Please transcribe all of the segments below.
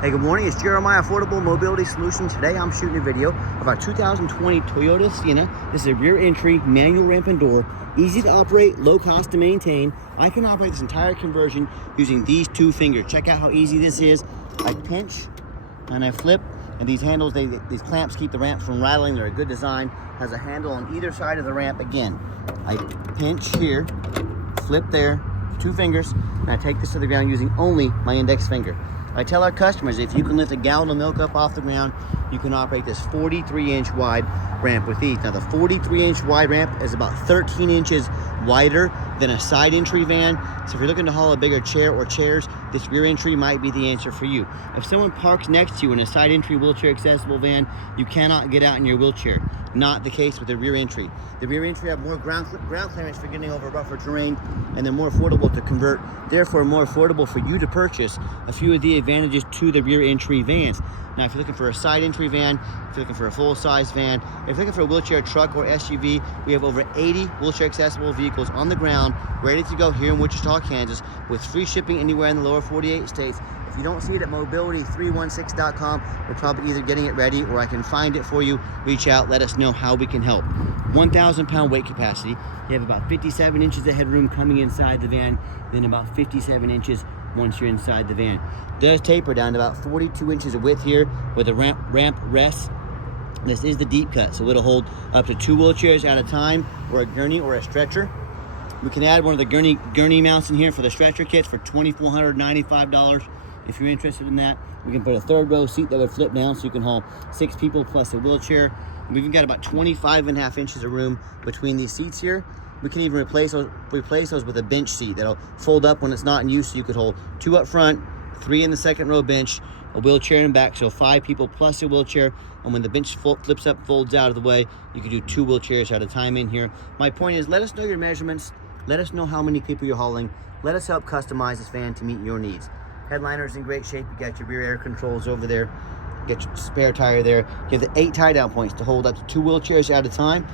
Hey, good morning. It's Jeremiah Affordable Mobility Solutions. Today I'm shooting a video of our 2020 Toyota Sienna. This is a rear entry, manual ramp and door, easy to operate, low cost to maintain. I can operate this entire conversion using these two fingers. Check out how easy this is. I pinch and I flip, and these handles, these clamps keep the ramps from rattling. They're a good design. Has a handle on either side of the ramp. Again, I pinch here, flip there, two fingers, and I take this to the ground using only my index finger. I tell our customers, if you can lift a gallon of milk up off the ground, you can operate this 43-inch wide ramp with ease. Now, the 43-inch wide ramp is about 13 inches wider than a side entry van. So if you're looking to haul a bigger chair or chairs, this rear entry might be the answer for you. If someone parks next to you in a side entry wheelchair accessible van, you cannot get out in your wheelchair. Not the case with the rear entry. The rear entry have more ground clearance for getting over rougher terrain, and they're more affordable to convert, therefore more affordable for you to purchase a few of the advantages to the rear entry vans. Now, if you're looking for a side entry van, if you're looking for a full-size van, if you're looking for a wheelchair truck or SUV, we have over 80 wheelchair accessible vehicles on the ground, ready to go here in Wichita, Kansas, with free shipping anywhere in the lower 48 states. If you don't see it at mobility316.com, we're probably either getting it ready or I can find it for you. Reach out, let us know how we can help. 1,000-pound weight capacity. You have about 57 inches of headroom coming inside the van, then about 57 inches once you're inside the van. It does taper down to about 42 inches of width here where the ramp rests. This is the deep cut, so it'll hold up to 2 wheelchairs at a time, or a gurney or a stretcher. We can add one of the gurney mounts in here for the stretcher kits for $2,495. If you're interested in that, we can put a third row seat that would flip down so you can haul 6 people plus a wheelchair. We've even got about 25.5 inches of room between these seats here. We can even replace those with a bench seat that'll fold up when it's not in use, so you could hold 2 up front, 3 in the second row bench, a wheelchair in back, so 5 people plus a wheelchair. And when the bench flips up, folds out of the way, you can do 2 wheelchairs at a time in here. My point is, let us know your measurements. Let us know how many people you're hauling. Let us help customize this van to meet your needs. Headliner's in great shape. You got your rear air controls over there. You got your spare tire there. You have the 8 tie-down points to hold up to 2 wheelchairs at a time.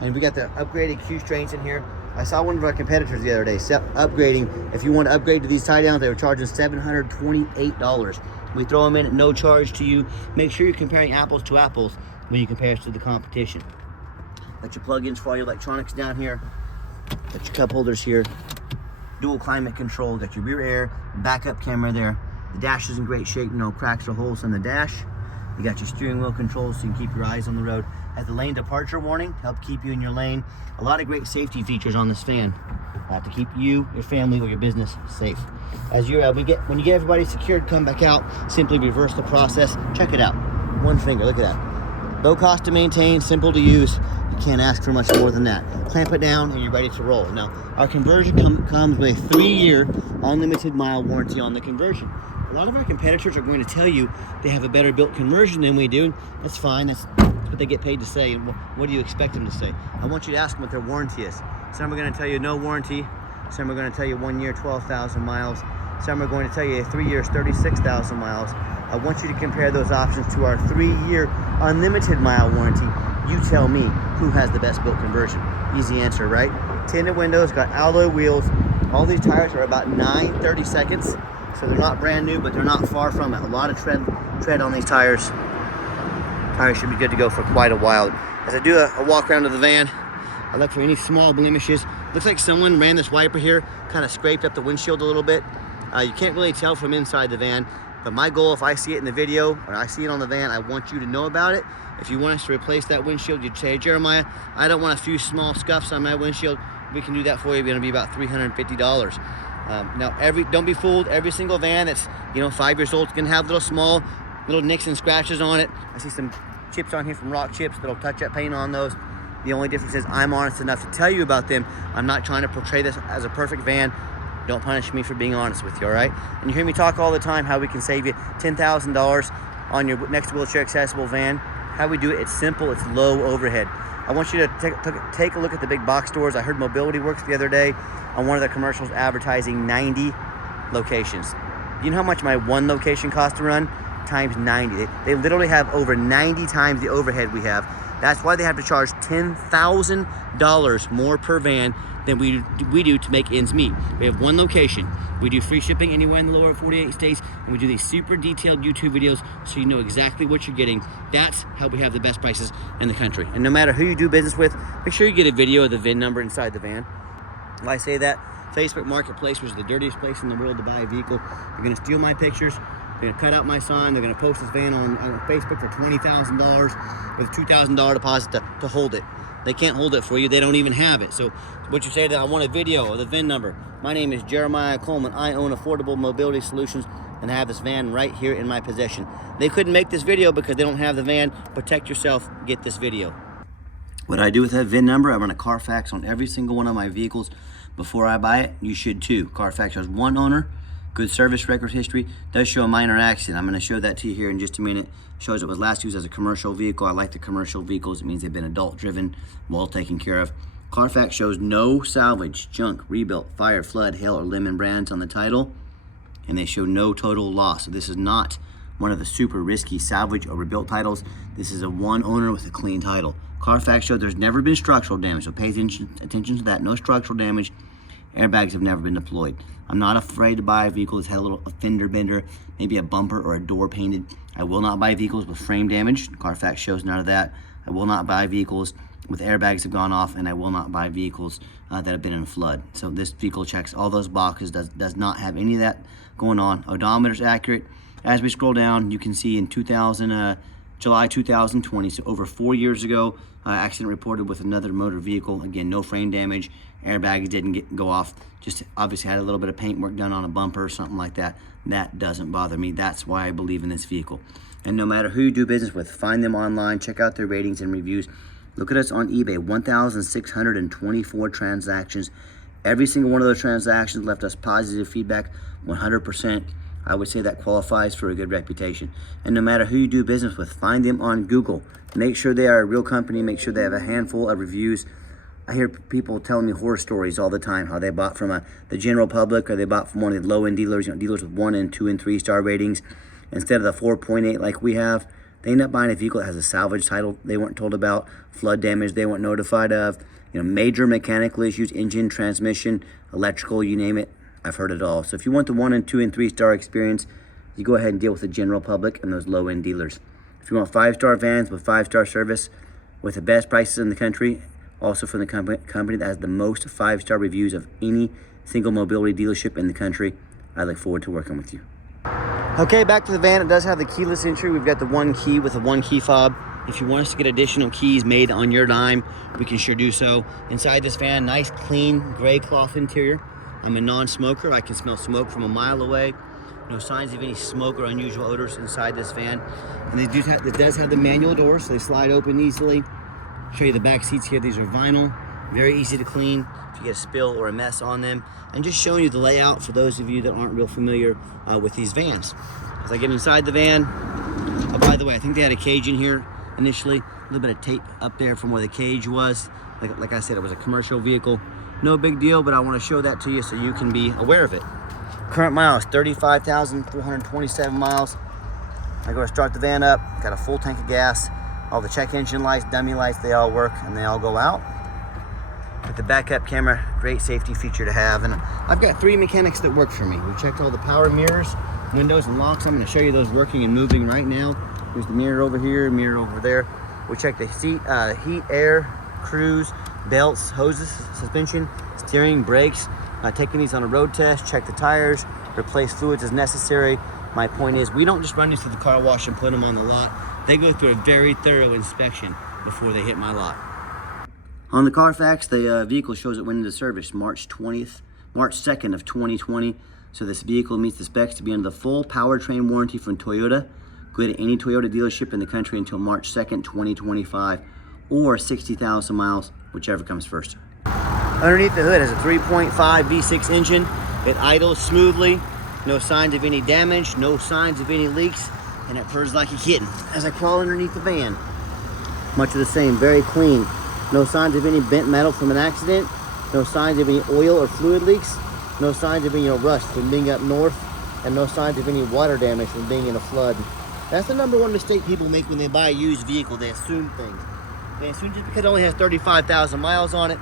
And we got the upgraded Q strains in here. I saw one of our competitors the other day upgrading. If you want to upgrade to these tie-downs, they were charging $728. We throw them in at no charge to you. Make sure you're comparing apples to apples when you compare us to the competition. Got your plug-ins for all your electronics down here. Got your cup holders here. Dual climate control. Got your rear air, backup camera there. The dash is in great shape, no cracks or holes in the dash. You got your steering wheel controls so you can keep your eyes on the road. Has the lane departure warning, help keep you in your lane. A lot of great safety features on this van to keep you, your family, or your business safe. As you when you get everybody secured, come back out, simply reverse the process. Check it out. One finger, look at that. Low cost to maintain, simple to use. You can't ask for much more than that. Clamp it down and you're ready to roll. Now, our conversion comes with a 3-year unlimited mile warranty on the conversion. A lot of our competitors are going to tell you they have a better built conversion than we do. That's fine. That's what they get paid to say. What do you expect them to say? I want you to ask them what their warranty is. Some are going to tell you no warranty. Some are going to tell you 1 year, 12,000 miles. Some are going to tell you 3 years, 36,000 miles. I want you to compare those options to our 3-year unlimited mile warranty. You tell me who has the best built conversion. Easy answer, right? Tinted windows, got alloy wheels. All these tires are about 9/32, so they're not brand new, but they're not far from it. A lot of tread on these tires. Tires should be good to go for quite a while. As I do a walk around to the van, I look for any small blemishes. Looks like someone ran this wiper here, kind of scraped up the windshield a little bit. You can't really tell from inside the van, but my goal, if I see it in the video or I see it on the van, I want you to know about it. If you want us to replace that windshield, you'd say, Jeremiah, I don't want a few small scuffs on my windshield. We can do that for you. It's gonna be about $350. Now, don't be fooled. Every single van that's 5 years old is gonna have little nicks and scratches on it. I see some chips on here from rock chips that'll touch up paint on those. The only difference is I'm honest enough to tell you about them. I'm not trying to portray this as a perfect van. Don't punish me for being honest with you, all right? And you hear me talk all the time how we can save you $10,000 on your next wheelchair accessible van. How we do it, it's simple, it's low overhead. I want you to take a look at the big box stores. I heard Mobility Works the other day on one of the commercials advertising 90 locations. You know how much my one location costs to run? Times 90. They literally have over 90 times the overhead we have. That's why they have to charge $10,000 more per van than we do to make ends meet. We have one location. We do free shipping anywhere in the lower 48 states, and we do these super detailed YouTube videos so you know exactly what you're getting. That's how we have the best prices in the country. And no matter who you do business with, make sure you get a video of the VIN number inside the van. Why I say that, Facebook Marketplace, which is the dirtiest place in the world to buy a vehicle, they're gonna steal my pictures, they're gonna cut out my sign, they're gonna post this van on Facebook for $20,000 with a $2,000 deposit to hold it. They can't hold it for you. They don't even have it. So what you say that I want a video of the VIN number. My name is Jeremiah Coleman. I own Affordable Mobility Solutions and I have this van right here in my possession. They couldn't make this video because they don't have the van. Protect yourself, get this video. What I do with that VIN number, I run a Carfax on every single one of my vehicles before I buy it. You should too. Carfax has one owner, good service record history, does show a minor accident. I'm going to show that to you here in just a minute. Shows it was last used as a commercial vehicle. I like the commercial vehicles. It means they've been adult driven, well taken care of. Carfax shows no salvage, junk, rebuilt, fire, flood, hail, or lemon brands on the title, and they show no total loss. So this is not one of the super risky salvage or rebuilt titles. This is a one owner with a clean title. Carfax showed there's never been structural damage, so pay attention to that. No structural damage. Airbags have never been deployed. I'm not afraid to buy a vehicle that's had a little fender bender, maybe a bumper or a door painted. I will not buy vehicles with frame damage. Carfax shows none of that. I will not buy vehicles with airbags have gone off, and I will not buy vehicles that have been in a flood. So this vehicle checks all those boxes, does not have any of that going on. Odometer's accurate. As we scroll down, you can see in July 2020, so over 4 years ago, accident reported with another motor vehicle. Again, no frame damage, airbags didn't go off, just obviously had a little bit of paint work done on a bumper or something like that. That doesn't bother me. That's why I believe in this vehicle. And no matter who you do business with, find them online, check out their ratings and reviews. Look at us on eBay, 1,624 transactions. Every single one of those transactions left us positive feedback, 100%. I would say that qualifies for a good reputation. And no matter who you do business with, find them on Google. Make sure they are a real company. Make sure they have a handful of reviews. I hear people telling me horror stories all the time, how they bought from the general public, or they bought from one of the low-end dealers, dealers with 1 and 2 and 3 star ratings. Instead of the 4.8 like we have, they end up buying a vehicle that has a salvage title they weren't told about, flood damage they weren't notified of, major mechanical issues, engine, transmission, electrical, you name it. I've heard it all. So if you want the 1 and 2 and 3 star experience, you go ahead and deal with the general public and those low-end dealers. If you want 5-star vans with 5-star service with the best prices in the country, also from the company that has the most 5-star reviews of any single mobility dealership in the country, I look forward to working with you. Okay, back to the van. It does have the keyless entry. We've got the one key with a 1 key fob. If you want us to get additional keys made on your dime, we can sure do so. Inside this van, nice, clean, gray cloth interior. I'm a non-smoker. I can smell smoke from a mile away. No signs of any smoke or unusual odors inside this van. And it does have the manual doors, so they slide open easily. Show you the back seats here. These are vinyl, very easy to clean if you get a spill or a mess on them. And just showing you the layout for those of you that aren't real familiar with these vans. As I get inside the van, oh, by the way, I think they had a cage in here initially. A little bit of tape up there from where the cage was. Like I said, it was a commercial vehicle. No big deal, but I want to show that to you so you can be aware of it. Current miles, 35,427 miles. I go to start the van up, got a full tank of gas. All the check engine lights, dummy lights, they all work and they all go out. With the backup camera, great safety feature to have. And I've got 3 mechanics that work for me. We checked all the power mirrors, windows, and locks. I'm going to show you those working and moving right now. There's the mirror over here, mirror over there. We checked the seat, heat, air, cruise, belts, hoses, suspension, steering, brakes. Taking these on a road test, check the tires, replace fluids as necessary. My point is, we don't just run these to the car wash and put them on the lot. They go through a very thorough inspection before they hit my lot. On the Carfax, the vehicle shows it went into service March 2nd of 2020. So this vehicle meets the specs to be under the full powertrain warranty from Toyota. Go to any Toyota dealership in the country until March 2nd, 2025, or 60,000 miles, whichever comes first. Underneath the hood is a 3.5 V6 engine. It idles smoothly, no signs of any damage, no signs of any leaks, and it purrs like a kitten. As I crawl underneath the van, much of the same, very clean. No signs of any bent metal from an accident, no signs of any oil or fluid leaks, no signs of any rust from being up north, and no signs of any water damage from being in a flood. That's the #1 mistake people make when they buy a used vehicle. They assume things. They assume just because it only has 35,000 miles on it,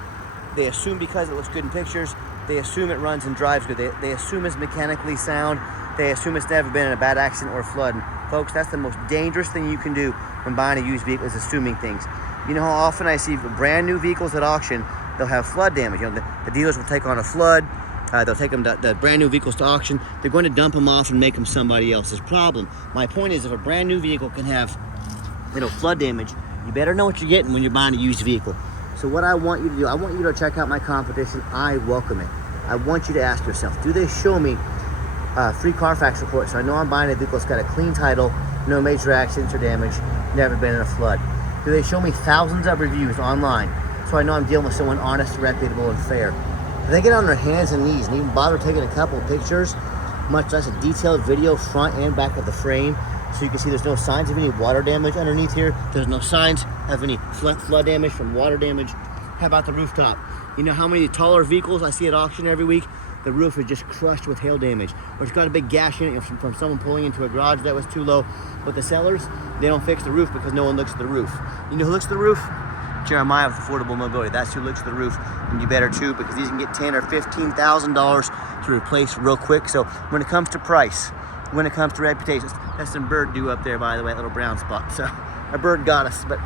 they assume because it looks good in pictures, they assume it runs and drives good. They assume it's mechanically sound. They assume it's never been in a bad accident or flood. And folks, that's the most dangerous thing you can do when buying a used vehicle, is assuming things. You know how often I see brand new vehicles at auction, they'll have flood damage. You know, the dealers will take on a flood. They'll take them the brand new vehicles to auction. They're going to dump them off and make them somebody else's problem. My point is, if a brand new vehicle can have, you know, flood damage, you better know what you're getting when you're buying a used vehicle. So what I want you to do, I want you to check out my competition. I welcome it. I want you to ask yourself, do they show me free Carfax report so I know I'm buying a vehicle that's got a clean title, no major accidents or damage, never been in a flood? Do they show me thousands of reviews online so I know I'm dealing with someone honest, reputable, and fair? Do they get on their hands and knees and even bother taking a couple of pictures, much less a detailed video front and back of the frame, so you can see there's no signs of any water damage underneath here? There's no signs of any flood damage from water damage. How about the rooftop? You know how many taller vehicles I see at auction every week? The roof is just crushed with hail damage, or it's got a big gash in it from someone pulling into a garage that was too low. But the sellers, they don't fix the roof because no one looks at the roof. You know who looks at the roof? Jeremiah with Affordable Mobility. That's who looks at the roof, and you better too, because these can get $10,000 or $15,000 to replace real quick. So when it comes to price, when it comes to reputation, that's some bird dew up there, by the way, that little brown spot. So a bird got us. But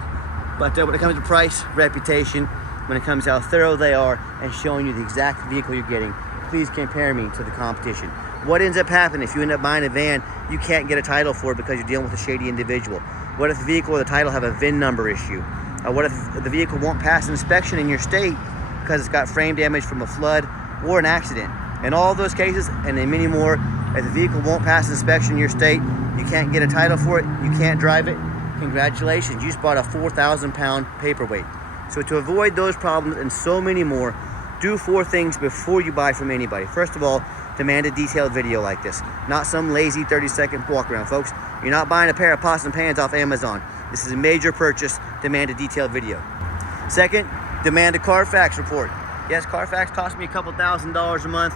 when it comes to price, reputation, when it comes to how thorough they are and showing you the exact vehicle you're getting, please compare me to the competition. What ends up happening if you end up buying a van, you can't get a title for it because you're dealing with a shady individual? What if the vehicle or the title have a VIN number issue? What if the vehicle won't pass inspection in your state because it's got frame damage from a flood or an accident? In all those cases, and in many more, if the vehicle won't pass inspection in your state, you can't get a title for it, you can't drive it, congratulations, you just bought a 4,000-pound paperweight. So to avoid those problems and so many more, do 4 things before you buy from anybody. First of all, demand a detailed video like this, not some lazy 30-second walk around, folks. You're not buying a pair of pots and pans off Amazon. This is a major purchase. Demand a detailed video. Second, demand a Carfax report. Yes, Carfax costs me a couple $1,000s a month,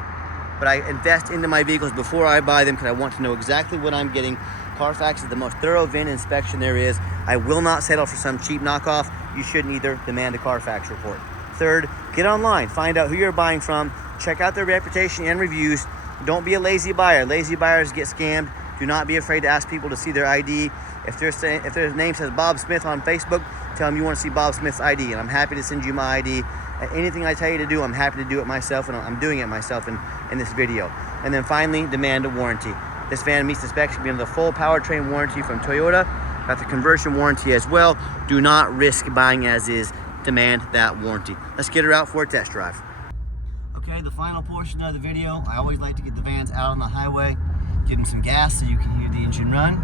but I invest into my vehicles before I buy them because I want to know exactly what I'm getting. Carfax is the most thorough VIN inspection there is. I will not settle for some cheap knockoff. You shouldn't either. Demand a Carfax report. Third, get online, find out who you're buying from, check out their reputation and reviews. Don't be a lazy buyer. Lazy buyers get scammed. Do not be afraid to ask people to see their ID. If their name says Bob Smith on Facebook, tell them you want to see Bob Smith's ID, and I'm happy to send you my ID. Anything I tell you to do, I'm happy to do it myself, and I'm doing it myself in this video. And then finally, demand a warranty. This van meets the specs, being the full powertrain warranty from Toyota, got the conversion warranty as well. Do not risk buying as is. Demand that warranty. Let's get her out for a test drive. Okay, the final portion of the video, I always like to get the vans out on the highway, give them some gas so you can hear the engine run,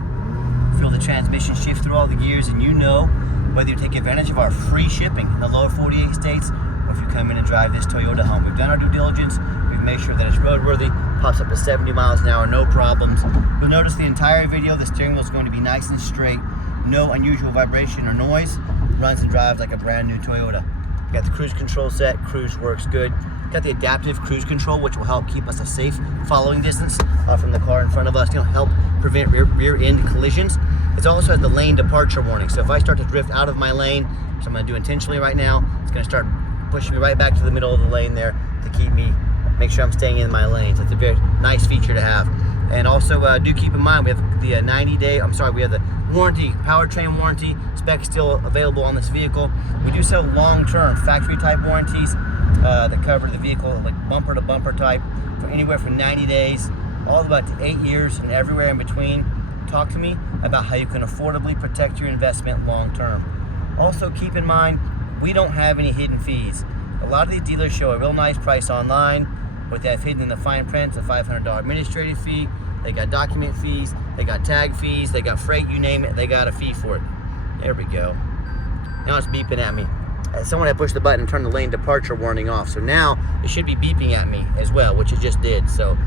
feel the transmission shift through all the gears, and you know whether you take advantage of our free shipping in the lower 48 states, or if you come in and drive this Toyota home. We've done our due diligence, we've made sure that it's roadworthy, pops up to 70 miles an hour, no problems. You'll notice the entire video, the steering wheel is going to be nice and straight, no unusual vibration or noise, runs and drives like a brand new Toyota. You got the cruise control set, cruise works good. Got the adaptive cruise control, which will help keep us a safe following distance from the car in front of us, help prevent rear end collisions. It also has the lane departure warning. So if I start to drift out of my lane, which I'm gonna do intentionally right now, it's gonna start pushing me right back to the middle of the lane there to make sure I'm staying in my lane. So it's a very nice feature to have. And also do keep in mind, we have the we have the warranty, powertrain warranty, specs still available on this vehicle. We do sell long-term factory type warranties that cover the vehicle, like bumper to bumper type, for anywhere from 90 days, all the way up to 8 years and everywhere in between. Talk to me about how you can affordably protect your investment long-term. Also keep in mind, we don't have any hidden fees. A lot of these dealers show a real nice price online, but they have hidden in the fine print a $500 administrative fee. They got document fees, they got tag fees, they got freight, you name it, they got a fee for it. There we go. Now it's beeping at me. Someone had pushed the button and turned the lane departure warning off. So now it should be beeping at me as well, which it just did. So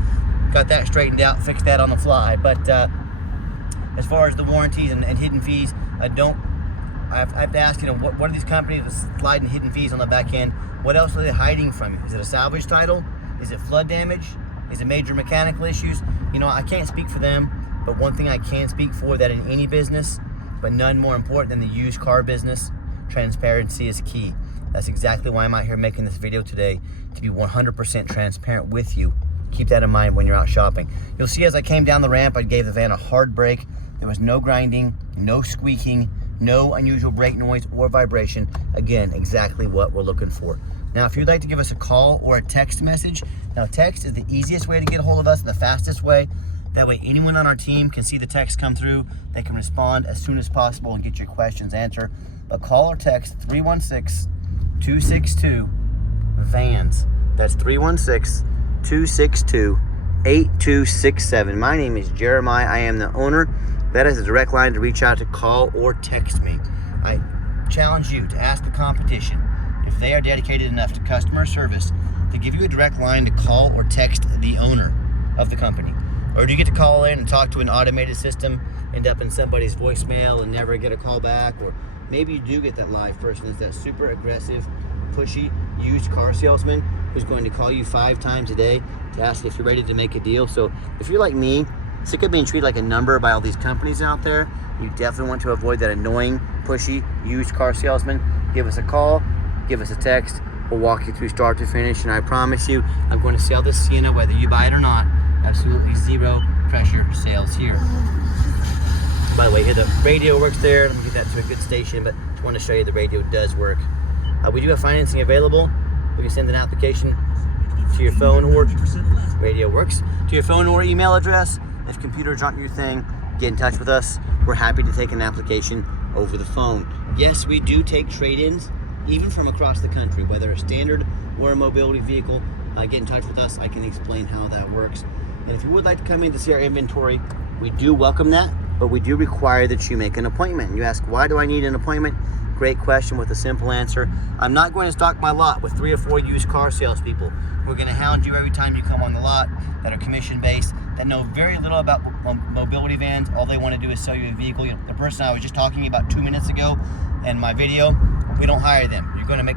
got that straightened out, fixed that on the fly. But as far as the warranties and hidden fees, I have to ask, what are these companies sliding hidden fees on the back end? What else are they hiding from you? Is it a salvage title? Is it flood damage? Is it major mechanical issues? I can't speak for them, but one thing I can speak for, that in any business, but none more important than the used car business, Transparency is key. That's exactly why I'm out here making this video today, to be 100% transparent with you. Keep that in mind when you're out shopping. You'll see as I came down the ramp, I gave the van a hard brake. There was no grinding, no squeaking, no unusual brake noise or vibration. Again, exactly what we're looking for. Now, if you'd like to give us a call or a text message, now text is the easiest way to get a hold of us, the fastest way. That way anyone on our team can see the text come through. They can respond as soon as possible and get your questions answered. But call or text 316-262-VANS. That's 316-262-8267. My name is Jeremiah. I am the owner. That is a direct line to reach out to, call or text me. I challenge you to ask the competition if they are dedicated enough to customer service to give you a direct line to call or text the owner of the company. Or do you get to call in and talk to an automated system, end up in somebody's voicemail and never get a call back? Or maybe you do get that live person that's that super aggressive, pushy, used car salesman who's going to call you 5 times a day to ask if you're ready to make a deal. So if you're like me, sick of being treated like a number by all these companies out there, you definitely want to avoid that annoying, pushy, used car salesman. Give us a call, give us a text. We'll walk you through start to finish, and I promise you, I'm going to sell this Sienna whether you buy it or not. Absolutely zero pressure sales here. By the way, here the radio works there. Let me get that to a good station, but just want to show you the radio does work. We do have financing available. We can send an application to your phone or radio works to your phone or email address. If computers aren't your thing, get in touch with us. We're happy to take an application over the phone. Yes, we do take trade-ins, even from across the country, whether a standard or a mobility vehicle. Get in touch with us. I can explain how that works. And if you would like to come in to see our inventory, we do welcome that, but we do require that you make an appointment. And you ask, why do I need an appointment? Great question with a simple answer. I'm not going to stock my lot with 3 or 4 used car salespeople. We're going to hound you every time you come on the lot that are commission-based, that know very little about mobility vans. All they want to do is sell you a vehicle. You know, the person I was just talking about 2 minutes ago in my video, we don't hire them. You're going to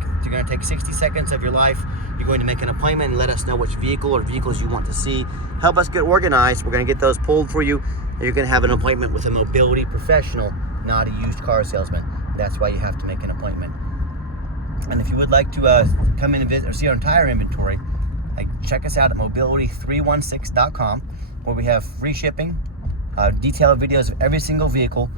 take 60 seconds of your life. You're going to make an appointment and let us know which vehicle or vehicles you want to see. Help us get organized. We're going to get those pulled for you. And you're going to have an appointment with a mobility professional, not a used car salesman. That's why you have to make an appointment. And if you would like to come in and visit or see our entire inventory, check us out at mobility316.com, where we have free shipping, detailed videos of every single vehicle,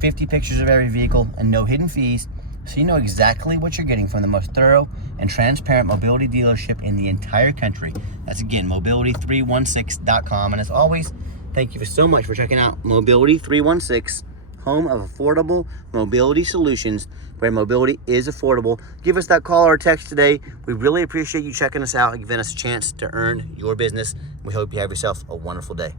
50 pictures of every vehicle, and no hidden fees, so you know exactly what you're getting from the most thorough and transparent mobility dealership in the entire country. That's, again, mobility316.com. And as always, thank you so much for checking out Mobility 316, home of affordable mobility solutions, where mobility is affordable. Give us that call or text today. We really appreciate you checking us out and giving us a chance to earn your business. We hope you have yourself a wonderful day.